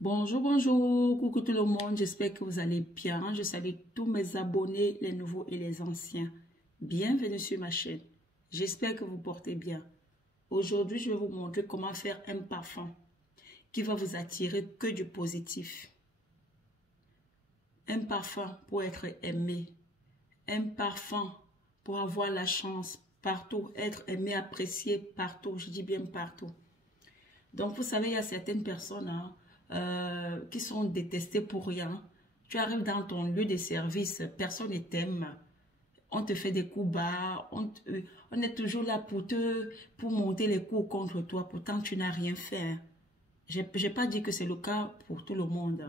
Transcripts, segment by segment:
Bonjour, bonjour, coucou tout le monde, j'espère que vous allez bien. Je salue tous mes abonnés, les nouveaux et les anciens. Bienvenue sur ma chaîne. J'espère que vous portez bien. Aujourd'hui, je vais vous montrer comment faire un parfum qui va vous attirer que du positif. Un parfum pour être aimé. Un parfum pour avoir la chance partout, être aimé, apprécié partout. Je dis bien partout. Donc, vous savez, il y a certaines personnes qui sont détestées pour rien. Tu arrives dans ton lieu de service, personne ne t'aime. On te fait des coups bas. On est toujours là pour monter les coups contre toi. Pourtant, tu n'as rien fait. Je n'ai pas dit que c'est le cas pour tout le monde.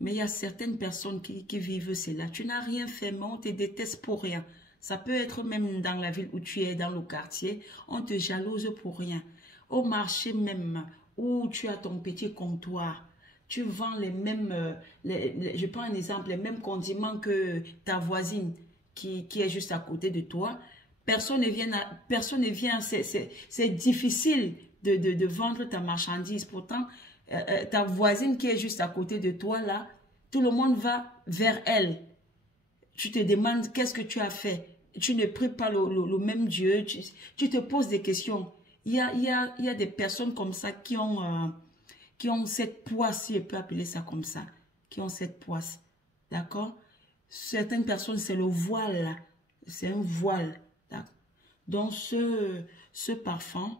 Mais il y a certaines personnes qui vivent cela. Tu n'as rien fait, mais on te déteste pour rien. Ça peut être même dans la ville où tu es, dans le quartier. On te jalouse pour rien. Au marché même, où tu as ton petit comptoir, tu vends les mêmes, je prends un exemple, les mêmes condiments que ta voisine qui est juste à côté de toi. Personne ne vient, c'est difficile de vendre ta marchandise. Pourtant, ta voisine qui est juste à côté de toi, là, tout le monde va vers elle. Tu te demandes qu'est-ce que tu as fait. Tu ne pries pas le même Dieu. Tu te poses des questions. Il y a des personnes comme ça qui ont cette poisse, si je peux appeler ça comme ça, qui ont cette poisse. D'accord? Certaines personnes, c'est le voile. C'est un voile. Donc, ce parfum,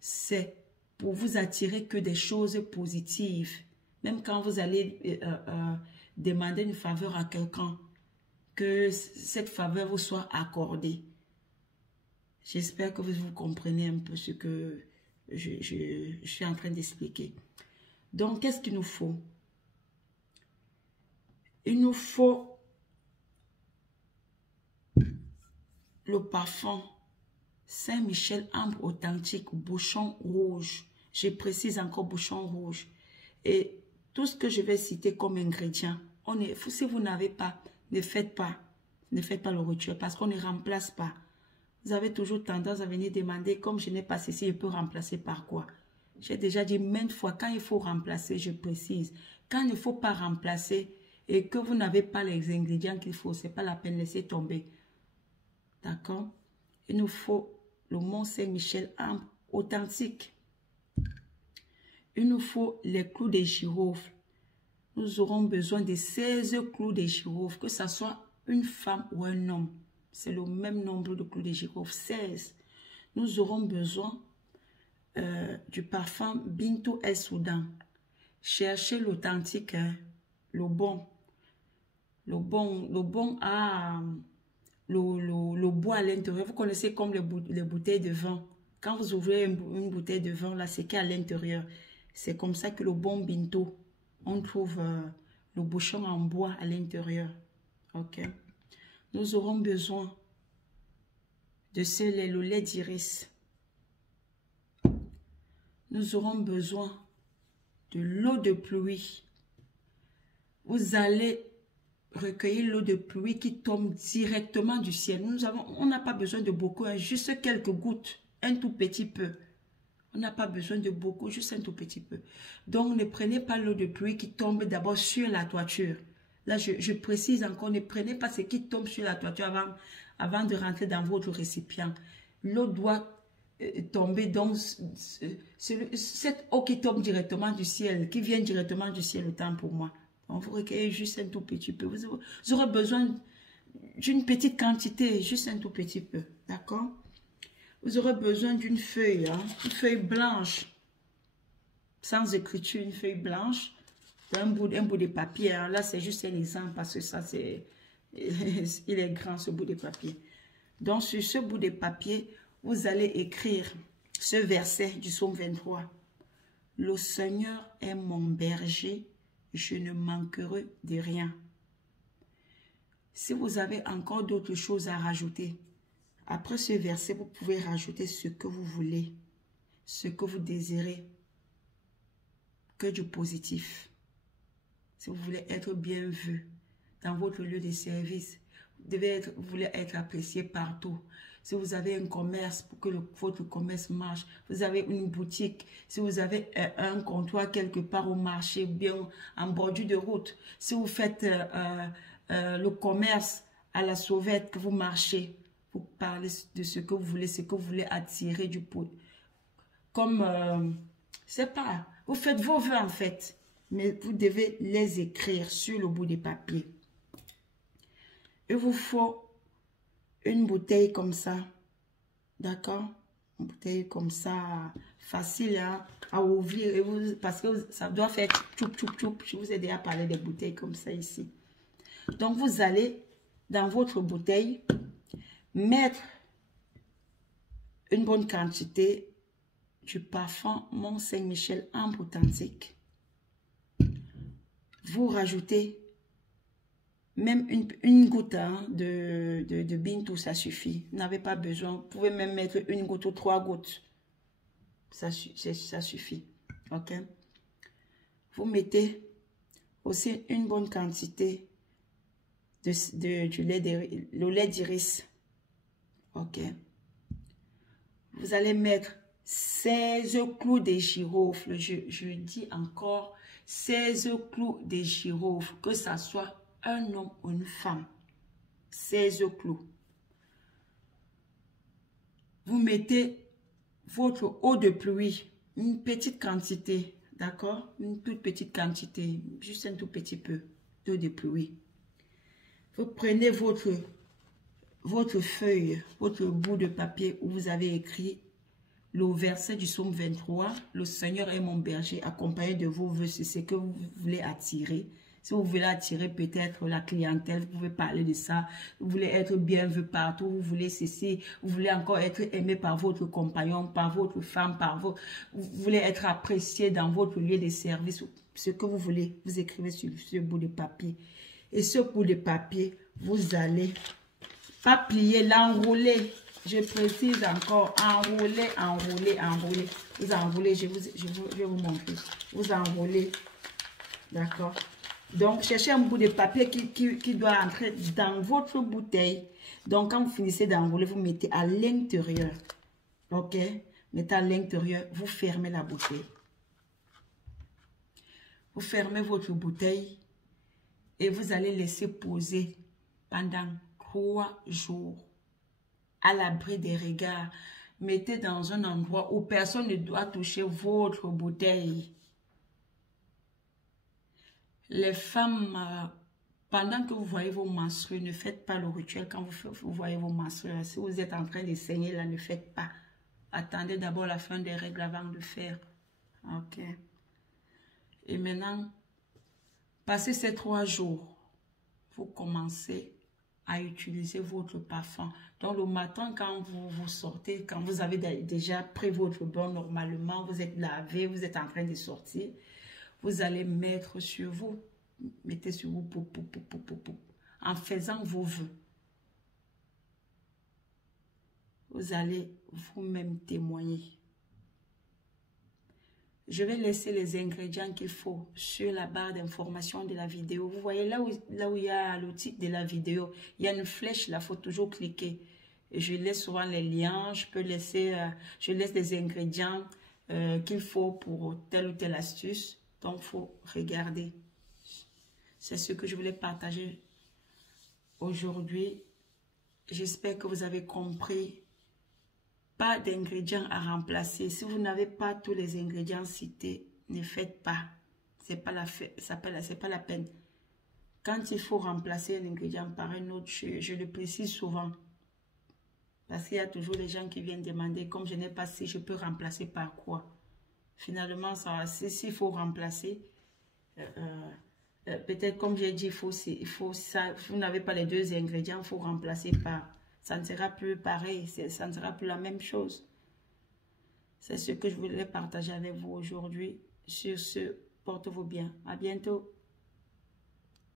c'est pour vous attirer que des choses positives. Même quand vous allez demander une faveur à quelqu'un, que cette faveur vous soit accordée. J'espère que vous comprenez un peu ce que je suis en train d'expliquer. Donc, qu'est-ce qu'il nous faut? Il nous faut le parfum Saint-Michel Ambre Authentique, bouchon rouge. Je précise encore bouchon rouge. Et tout ce que je vais citer comme ingrédient, si vous n'avez pas, ne faites pas le rituel parce qu'on ne remplace pas. Vous avez toujours tendance à venir demander, comme je n'ai pas ceci, je peux remplacer par quoi? J'ai déjà dit maintes fois, quand il faut remplacer, je précise. Quand il ne faut pas remplacer et que vous n'avez pas les ingrédients qu'il faut, ce n'est pas la peine de laisser tomber. D'accord? Il nous faut le Mont Saint-Michel Ambre Authentique. Il nous faut les clous de girofle. Nous aurons besoin de 16 clous de girofle, que ce soit une femme ou un homme. C'est le même nombre de clous de girofle, 16. Nous aurons besoin du parfum Bintou El Soudan. Cherchez l'authentique, hein, le bon. Le bon a le bois à l'intérieur. Vous connaissez comme les bouteilles de vin. Quand vous ouvrez une bouteille de vin, là, c'est qu'à l'intérieur. C'est comme ça que le bon Bintou, on trouve le bouchon en bois à l'intérieur. Ok. Nous aurons besoin de le lait d'iris. Nous aurons besoin de l'eau de pluie. Vous allez recueillir l'eau de pluie qui tombe directement du ciel. On n'a pas besoin de beaucoup, hein, juste quelques gouttes, un tout petit peu. On n'a pas besoin de beaucoup, juste un tout petit peu. Donc, ne prenez pas l'eau de pluie qui tombe d'abord sur la toiture. Là, je précise encore, ne prenez pas ce qui tombe sur la toiture avant de rentrer dans votre récipient. L'eau doit tomber dans cette eau qui tombe directement du ciel, qui vient directement du ciel, autant pour moi. Donc, vous recueillez juste un tout petit peu. Vous aurez besoin d'une petite quantité, juste un tout petit peu. D'accord? Vous aurez besoin d'une feuille, hein, une feuille blanche, sans écriture, une feuille blanche, un bout de papier. Hein. Là, c'est juste un exemple parce que ça, c'est, il est grand ce bout de papier. Donc, sur ce bout de papier, vous allez écrire ce verset du psaume 23. Le Seigneur est mon berger, je ne manquerai de rien. Si vous avez encore d'autres choses à rajouter, après ce verset, vous pouvez rajouter ce que vous voulez, ce que vous désirez, que du positif. Si vous voulez être bien vu dans votre lieu de service, vous voulez être apprécié partout. si vous avez un commerce pour que votre commerce marche, vous avez une boutique, si vous avez un comptoir quelque part au marché, bien en bordure de route, si vous faites le commerce à la sauvette que vous marchez, vous parlez de ce que vous voulez attirer du pot. Comme, c'est pas, vous faites vos vœux en fait, mais vous devez les écrire sur le bout des papiers. Il vous faut une bouteille comme ça, d'accord? Une bouteille comme ça, facile hein, à ouvrir, et parce que ça doit faire tchoup tchoup tchoup. Je vous ai déjà parlé des bouteilles comme ça ici. Donc vous allez dans votre bouteille mettre une bonne quantité du parfum Mont Saint-Michel Ambre Authentique. Vous rajoutez même une goutte hein, de Bintou, ça suffit. Vous n'avez pas besoin. Vous pouvez même mettre une goutte ou 3 gouttes. Ça suffit. Ok. Vous mettez aussi une bonne quantité le lait d'iris. Ok. Vous allez mettre 16 clous de girofle. Je dis encore 16 clous de girofle. Que ça soit un homme ou une femme. 16 clous. Vous mettez votre eau de pluie. Une petite quantité. D'accord? Une toute petite quantité. Juste un tout petit peu d'eau de pluie. Vous prenez votre feuille, votre bout de papier où vous avez écrit le verset du psaume 23. Le Seigneur est mon berger, accompagné de vos vœux, c'est ce que vous voulez attirer. Si vous voulez attirer peut-être la clientèle, vous pouvez parler de ça. Vous voulez être bien vu partout, vous voulez ceci, vous voulez encore être aimé par votre compagnon, par votre femme, vous voulez être apprécié dans votre lieu de service. Ce que vous voulez, vous écrivez sur ce bout de papier. Et ce bout de papier, vous allez pas plier, l'enrouler. Je précise encore, enrouler, enrouler, enrouler. Vous enroulez, je vais vous montrer. Vous enroulez, d'accord? Donc, cherchez un bout de papier qui doit entrer dans votre bouteille. Donc, quand vous finissez d'enrouler, vous mettez à l'intérieur. Ok? Mettez à l'intérieur, vous fermez la bouteille. Vous fermez votre bouteille et vous allez laisser poser pendant 3 jours à l'abri des regards. Mettez dans un endroit où personne ne doit toucher votre bouteille. Les femmes, pendant que vous voyez vos menstrues, ne faites pas le rituel quand vous voyez vos menstrues. Si vous êtes en train de saigner, là, ne faites pas. Attendez d'abord la fin des règles avant de faire. Ok. Et maintenant, passez ces 3 jours, vous commencez à utiliser votre parfum. Donc le matin, quand vous sortez, quand vous avez déjà pris votre bain normalement, vous êtes lavé, vous êtes en train de sortir, vous allez mettre sur vous, mettez sur vous, en faisant vos vœux. Vous allez vous-même témoigner. Je vais laisser les ingrédients qu'il faut sur la barre d'information de la vidéo. Vous voyez là où il y a le titre de la vidéo, il y a une flèche là, il faut toujours cliquer. Et je laisse souvent les liens, je laisse des ingrédients qu'il faut pour telle ou telle astuce. Donc, il faut regarder. C'est ce que je voulais partager aujourd'hui. J'espère que vous avez compris. Pas d'ingrédients à remplacer. Si vous n'avez pas tous les ingrédients cités, ne faites pas. C'est pas la peine. Quand il faut remplacer un ingrédient par un autre, je le précise souvent. Parce qu'il y a toujours des gens qui viennent demander, comme je n'ai pas si je peux remplacer par quoi. Finalement, s'il faut remplacer, peut-être comme j'ai dit, il faut ça. Vous n'avez pas les 2 ingrédients, il faut remplacer par. Ça ne sera plus pareil, ça ne sera plus la même chose. C'est ce que je voulais partager avec vous aujourd'hui. Sur ce, portez-vous bien. À bientôt.